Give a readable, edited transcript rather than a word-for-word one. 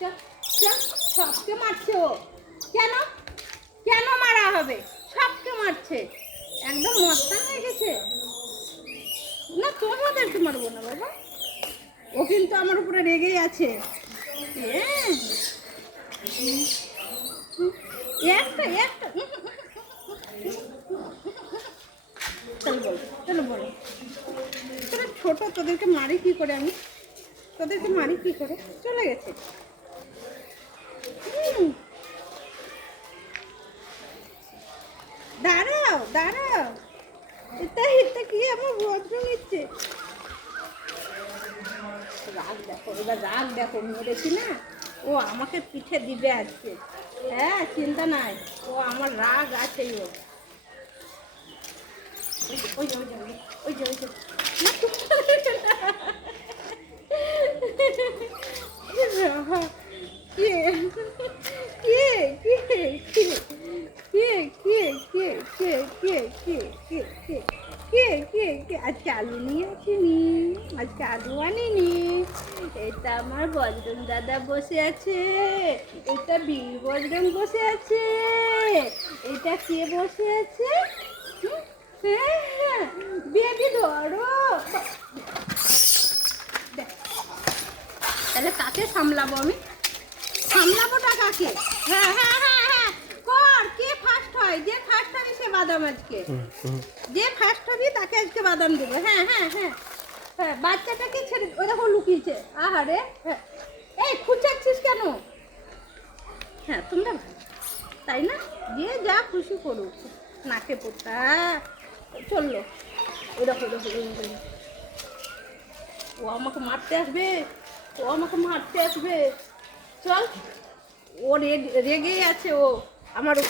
চল চল, সবকে মারছে ও। কেন কেন মারা হবে? সবকে মারছে, একদম মস্তান হয়ে গেছে। না তোমাদেরকে মারবো না বাবা, ও কিন্তু আমার উপরে রেগেই আছে। হ্যাঁ, একটা একটা চল বলো, চলো বলো। তোরা ছোট, তোদেরকে মারি কি করে আমি? তোদেরকে মারি কি করে? চলে গেছে। দাঁড়াও দাঁড়াও, এটা এটা কি আমার ভদ্র নিচ্ছে। রাগ দেখো, এবার রাগ দেখো, মেরেছি না, ও আমাকে পিঠে দিবে আজকে। হ্যাঁ চিন্তা নাই, ও আমার রাগ আছেই ওর। ওই যে ওই যে ওই যে ওই যে না, কে কে কে কে কে কে কে কে কে কে কে কে কে কে কে আজকে আলু নিয়ে আসিনি, আজকে আলু আনিনি। এটা আমার বজরং দাদা বসে আছে, এটা বীর বজরং বসে আছে, এটা কে বসে আছে? হ্যাঁ বেবি ধরো। তাহলে কাকে সামলাবো আমি? সামলাবোটা কাকে? হ্যাঁ হ্যাঁ হ্যাঁ হ্যাঁ, কর। কে ফার্স্ট হয়, যে ফার্স্ট হবে সে বাদাম আজকে, যে ফার্স্ট হবে তাকে আজকে বাদাম দেবো। হ্যাঁ হ্যাঁ হ্যাঁ হ্যাঁ, বাচ্চাটাকে ছেড়ে ওই দেখো লুকিয়েছে। আহারে, হ্যাঁ এই খুঁচাচ্ছিস কেন? হ্যাঁ তোমরা ভালো, তাই না? যে যা খুশি করুক, নাকে পোতা চললো। ওই দেখো ওই দেখো ওই দেখো, ও আমাকে মারতে আসবে, ও আমাকে মারতে আসবে। চল, ও রেগেই আছে ও আমার।